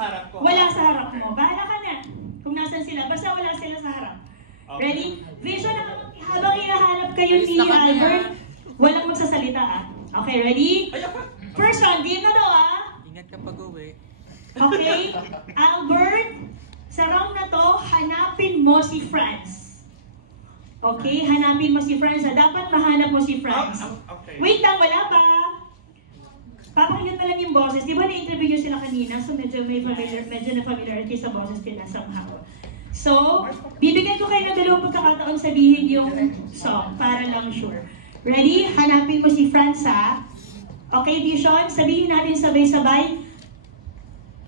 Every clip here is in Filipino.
sa harap ko. Wala sa harap mo. Bahala ka na. Kung nasan sila. Basta wala sila sa harap. Okay. Ready? Vision, habang hinahanap kayo ni Albert, walang magsasalita ah. Okay, ready? First round, game na to ah. Ingat ka pag-uwi. Okay? Albert, sa round na to, hanapin mo si Franz. Okay? Hanapin mo si Franz. Dapat mahanap mo si Franz. Okay. Wait lang, wala pa. Papakinggan mo lang yung boses. Di ba na-interview nyo sila kanina? So medyo na-familiar kayo sa boses nila somehow. So, bibigyan ko kayo ng dalawang pagkakataon sabihin yung song para lang sure. Ready? Hanapin mo si Franz ha. Okay, Vision? Sabihin natin sabay-sabay.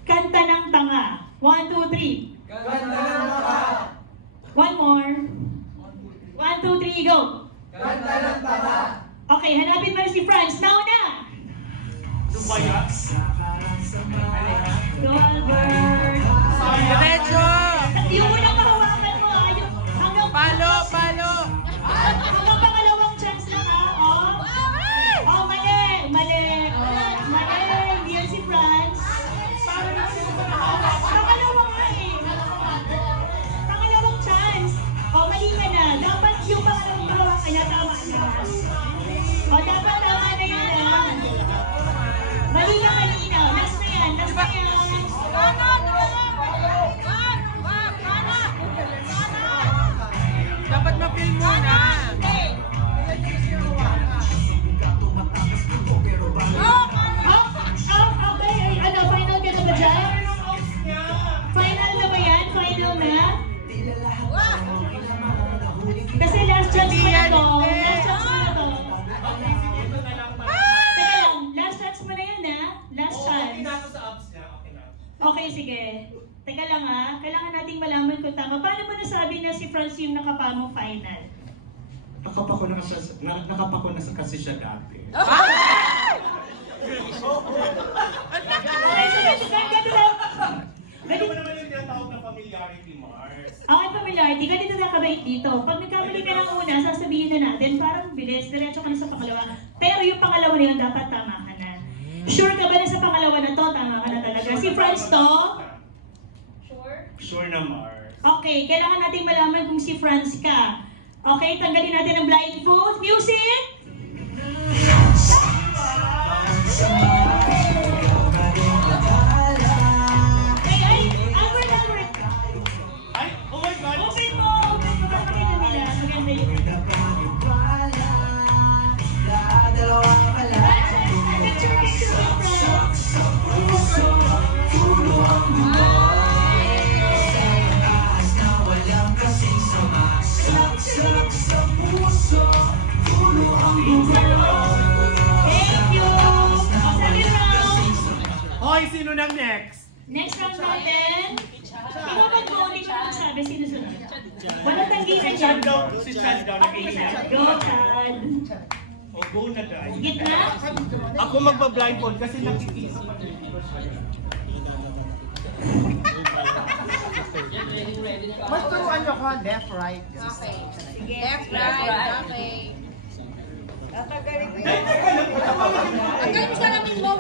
Kanta ng tanga. 1, 2, 3. Kanta ng tanga. One more. 1, 2, 3, go. Kanta ng tanga. Okay, hanapin mo si Franz. Now na! Dubaya. Go, Albert. Diretso! Yung unang kahawakan mo, hanggang Palo! Palo! hanggang pangalawang chance lang ha. Oh, mali! Mali! Mali! Hindi yan si Franz. Pangalawang nga eh. Pangalawang chance. Oh, mali ka na. Dapat yung pangalawang kahawakan niya, tama na. Oh, dapat tama na yan ha. Mali ka kanina. Last na yan. Last na yan. Dapat ma-film muna. Okay. Ano, final ka na ba dyan? Final na ba yan? Final na? Kasi last chance mo na to. Last chance mo na to. Teka lang, last chance mo na yan ha? Last chance. Sa apps niya. Okay na. Okay, sige. Teka lang ha, kailangan nating malaman kung tama. Paano mo nasabi na si Franz yung nakapamong final? Nakapako na kasi siya dati. Okay, sige, ganito lang. Ano ba naman yung tinatawag na familiarity, Mars? Okay, familiarity. Ganito na kabait dito. Pag nagkamali ka ng una, sasabihin na natin, parang bilis, diretso ka na sa pangalawa. Pero yung pangalawa na yun, dapat tama ka na. Sure ka ba na sa pangalawa na to? Tama ka na talaga. Si Franz to? Sure na, Mars. Okay, kailangan nating malaman kung si Franz ka. Okay, tanggalin natin ang blindfold. Music! Albert! Ay, oh my God! Open mo! Pakita nila. Maganda yun. Picture, Franz. Thank you! Second round. Hoy, sino nang next? Next round natin. Ikaw ba't mo ulit ko sabi? Sino sunod? Walang tanggihan Si Chad yan. daw. Si Chad daw. Nag-iiyak. Go, Chad. O, go na, guys. Gitna? Ako magpa-blindfold kasi nakikita pa rin. Mas turuan nyo ko, left, right. Okay. Sige. Left, right. Okay. Ang galing sa namin mo,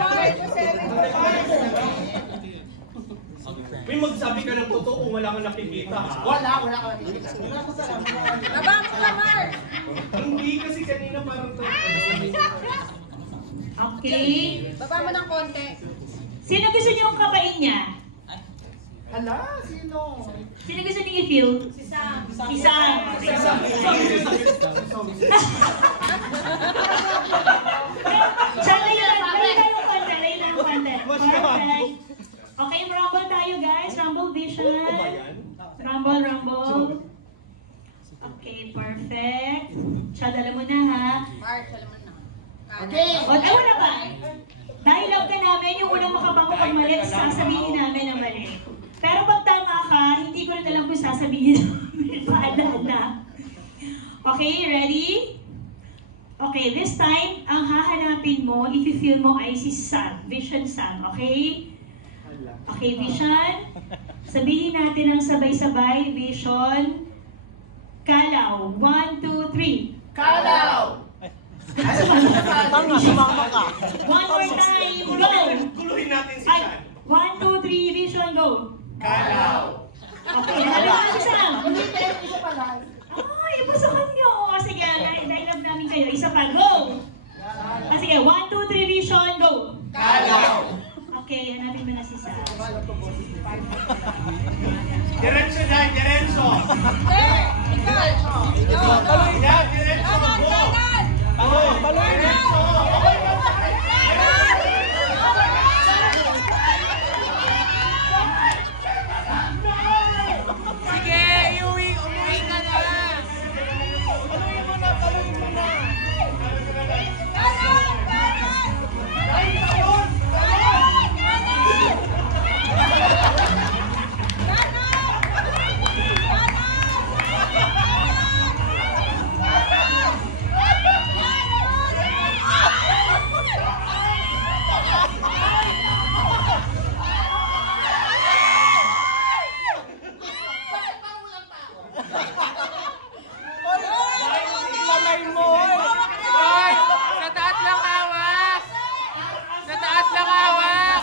May magsabi ka ng totoo kung wala kang nakikita, ha? Wala ka. Baba mo ka, Mark! Hindi kasi kanina parang Okay. Baba mo ng konti. Sino gusto niyong kapain niya? Hala, sino? Sino gusto niyong i-feel? Si Sam. Si Sam. Lay lang yung konti. Perfect. Okay, rumble tayo guys. Rumble vision. Rumble. Okay, perfect. Chad, alam mo na ha. Mark, alam mo na. Okay. Ay, wala ba? Dahil love ka namin, yung unang makabango pag mali, sasabihin namin na mali. Pero pag tama ka, hindi ko rin alam kung sasabihin namin. Paalala. Okay, ready? Okay, this time, ang hahanapin mo, if you feel mo, ay si Sam. Vision Sam, okay? Okay, Vision. Sabihin natin ang sabay-sabay. Vision. Kalaw. 1, 2, 3. Kalaw! Sumama ka. One more time. Go! Guluhin natin si Ay, Chad. 1, 2, 3. Vision. Kalaw. Okay, halo-halo Sam. Isa pa lang. Ay, iba sa kanya. O, sige, na-love namin kayo. Isa pa, go! Sige, 1, 2, 3, vision, go! Kalaw. Okay, hanapin mo na si Sam. Diretso na, diretso. Ikaw. Yan, diretso. Go. Diretso. Sige, umuwi ka na. Hoy! Sa taas lang hawak! Sa taas lang hawak!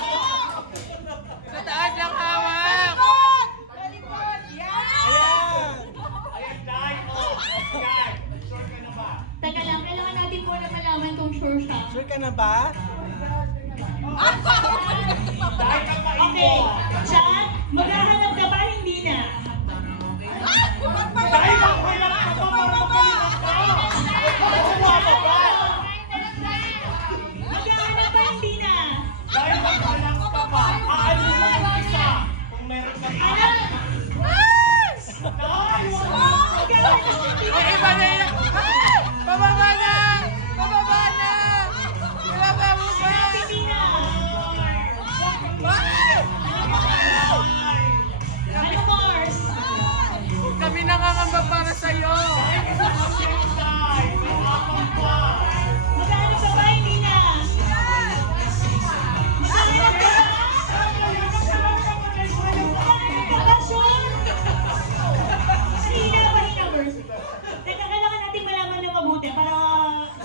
Sa taas lang hawak! Ayan, Day. Yan. Sure ka na ba? Teka lang, kailangan natin muna malaman kung sure siya. Sure ka na ba? Day, kapain Okay, mo. siya, maghahanap ka ba? Hindi na. Day, maghanap ka pa para makalinap ka. Bumababa. Maghahanap ka? Hindi na. Day, maghanap ka pa. Aano mo yung isa? Kung meron ka pa. Ano? Day, Ay, iba na yun! Ay! Pababa na! Pababa na! Ilaba mo ba? Hindi na. Ay! Ano, Mars? Kami nangangamba para sa'yo! Maghahanap ka ba? Hindi na. Maghahanap ka ba? Maghahanap ka ba, sure? Hina ba, Mars? Teka, kailangan natin malaman na mabuti para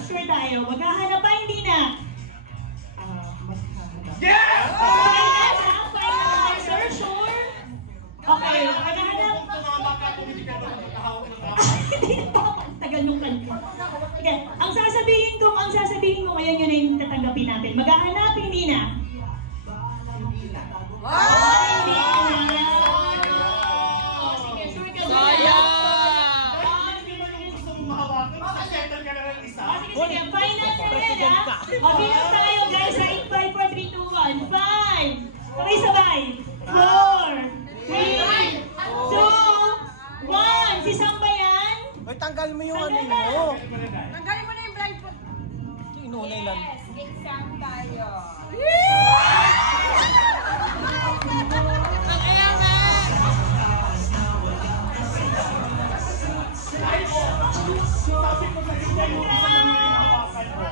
sure tayo. Maghahanap ba? Hindi na. Yes! Final, ha? Final answer, sure? Okay, maghahanap. Tumama ka kung hindi ka nakahawak ng kamay. Hindi pa. Tagal nung kanta. Okay, ang sasabihin ko ngayon yun na yung tatanggapin natin. Maghahanap, hindi na. Hindi na. Sige, sure ka ba? Hindi mo yung gusto mong mahawakan. Settle ka na ng isa. Sige, final na yan, ha? Mabilang tayo, guys, sa 8, 5, 4, 3, 2, 1. 5! Sabay-sabay. 4, 3, 2, 1. Si Sam ba yan? Ay, tanggal mo yung ano mo. Tanggalin mo na yung blindfold. Inunay lang. Exam tayo. Ang ina nga! Sabi ko sa inyo yung hinahawakan mo.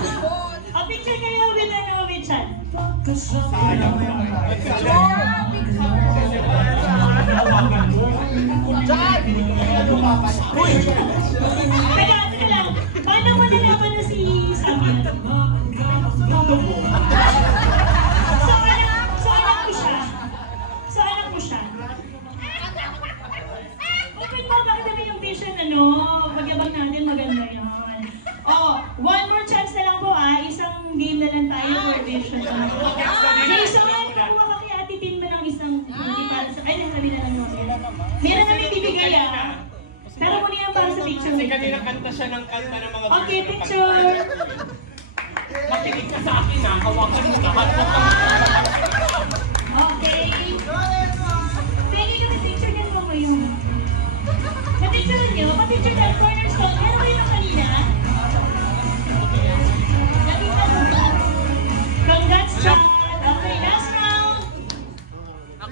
Diba? A picture kayo with ano, with Chan. Sayang Teka lang. Paano mo nalaman na si Samir? So anak mo siya. Open mo, bakit namin yung vision, ano? Magyabang natin, maganda yan. Oh, one more chance na lang po, isang game na lang tayo for vision. Jason, kumuha ka kay Ate Tin mo ng isang, hindi para sa, ay, sabi na lang natin. Meron namin bibigay, Pero muna yan para sa picture. Kasi kanina kanta siya ng kanta ng mga Okay, girls na picture. Makinig ka sa akin ha, hawakan mo lahat. Okay. Pwede kami picture niyo po yun. Pa-picture niyo, pa-picture tayo, cornerstone. Meron kayo ng kanina? Nakita mo ba? Congrats, Chad. Okay, last round.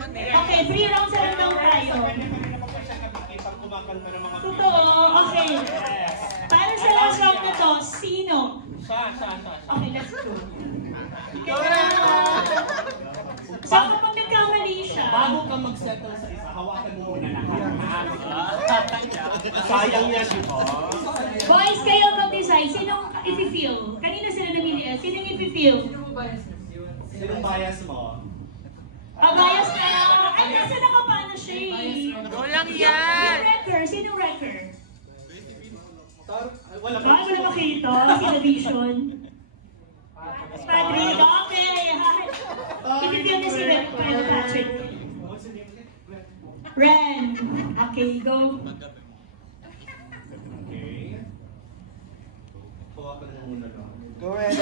Okay, 3 rounds na lang daw tayo. Kumakanta ng mga Totoo, okay. Para sa last round na to, sino? Siya. Okay, let's go. So kapag nagkamali siya, Bago ka mag-settle sa isa, hawakan mo muna lahat. Sayang yan, di ba? boys, kayo mag-decide. Sinong ipi-feel? Kanina sila namili. Sinong ipi-feel? Sinong bias mo? Bias Wala Baka mo na makita, sila Vision. Patrick, okay. Pinipil na si Patrick. Ren. Okay, go. Okay. Hawakan mo muna lang. Go ahead.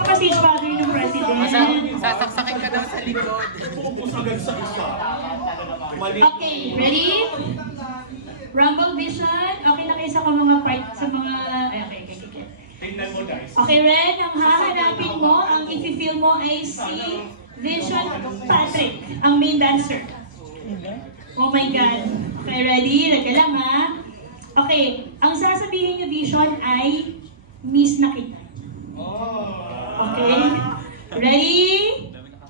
Kasi father ng president. Sasaksakin ka daw sa likod. Focus agad sa isa. Mali. Okay, ready? Rumble Vision. Okay na kayo sa mga part, sa mga... Ay, okay. Tingnan mo guys. Okay, Ren, ang hahanapin mo, ang i-feel mo ay si Vision Patrick, ang main dancer. Oh my God. Okay, ready? Laga lang ha. Okay, ang sasabihin niyo Vision ay miss na kita. Okay? Ready?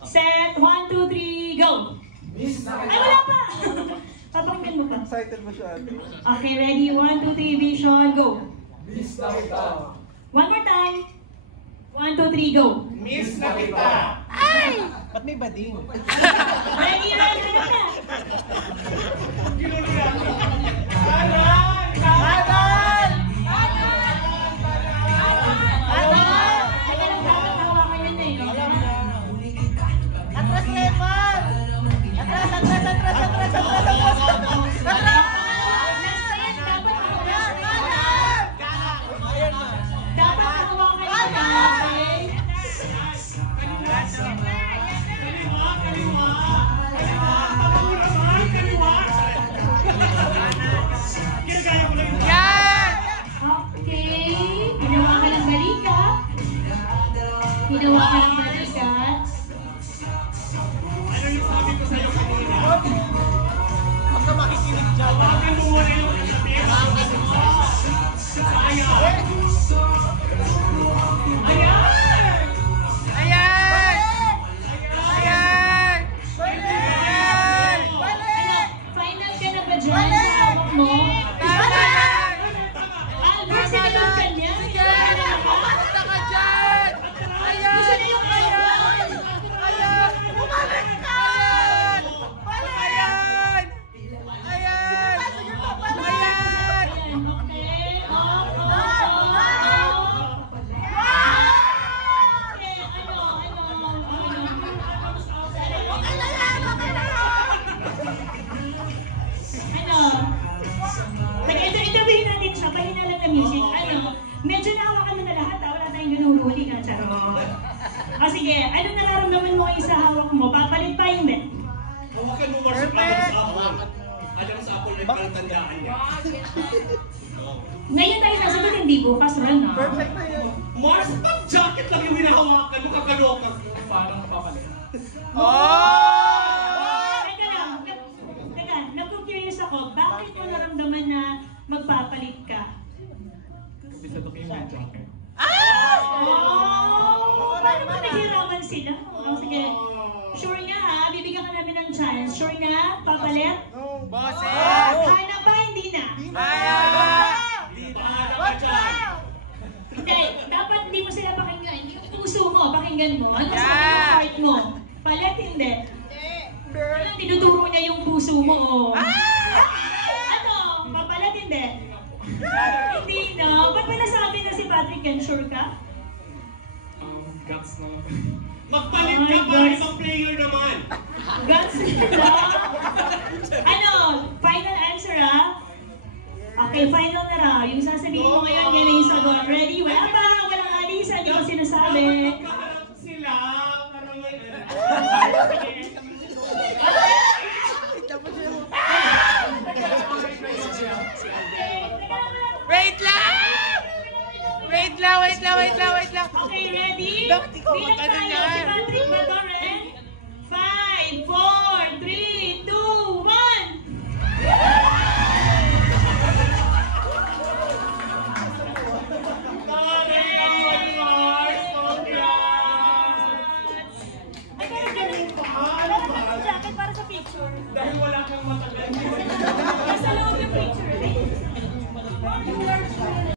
Set, 1, 2, 3, go! Ay, wala pa! Papakinggan mo pa. Excited masyado. Okay, ready? 1, 2, 3, Vision, go! One more time. 1, 2, 3, go! Miss na kita. Ba't may bading? Ready, ready, ready na! Teka lang, dapat hawakan yun na yun. Atras, Lemon! Atras! Dapat hawakan yun na, okay? Yan! Okay. Ginawa ka ng balikat. Ginawa ka ng balikat. Ano yung sabi ko sa'yo kanina? Huwag ka makikinig dyan. Hawakan mo muna yung sabihin. Sayang. Ayan! Ayan! Ayan! Ayan! Final ka na ba dyan sa hawak mo? Tama! Albert, sinilog ka niya. Punta ka dyan! Ayan! Gusto na yung Ayan! Ayan! Bumalik ka! Ayan! Ayan! Ayan! Okay. Teka, itabihin natin siya. Pahina lang na music. Medyo nahawakan mo na lahat. Wala tayong ginuhuli ka, charot. O sige, anong nararamdaman mo kayo sa hawak mo? Papalit pa hindi? Hawakan mo Mars para sa apple. Alam sa apple may palatandaan niya. Ngayon tayo sasagot, hindi bukas, Ron. Perfect na yun. Mars, pag jacket lang yung hinahawakan mo, kakaloka. Parang papalit. Oh! Teka lang, nagko-curious ako, bakit mo naramdaman na magpapalit ka? Bisa to kayo may jacket. Oh! Paano ba naghiraman sila? Oh, sige. Sure nga ha, bibigyan ka namin ng chance. Sure nga, papalit? Boses! Hanap ba? Hindi na. Maya! Bahala ka dyan. Hindi, dapat hindi mo sila pakinggan. Yung puso mo, pakinggan mo. Ano sa Yeah. heart mo? Palit, hindi. Ano, tinuturo niya yung puso mo. Oh. Ano, papalit, hindi. Hindi na. Ba't ba nasabi na si Patrick yan? Sure ka? Guts na. Magpalit ka Ay, para guts. ibang player naman. Guts na. Ano, final answer ah? Okay, final na raw. Yung sasabihin mo ngayon, yan na yung sagot. Ready? Wala pa, walang alisan. Yung sinasabi. Magkaharap sila. Parang Wait lang! Wait lang! Okay, ready? Bakit ikaw Bilang magkano tayo. yan? Si Patrick ba to, Ren? 5, 4,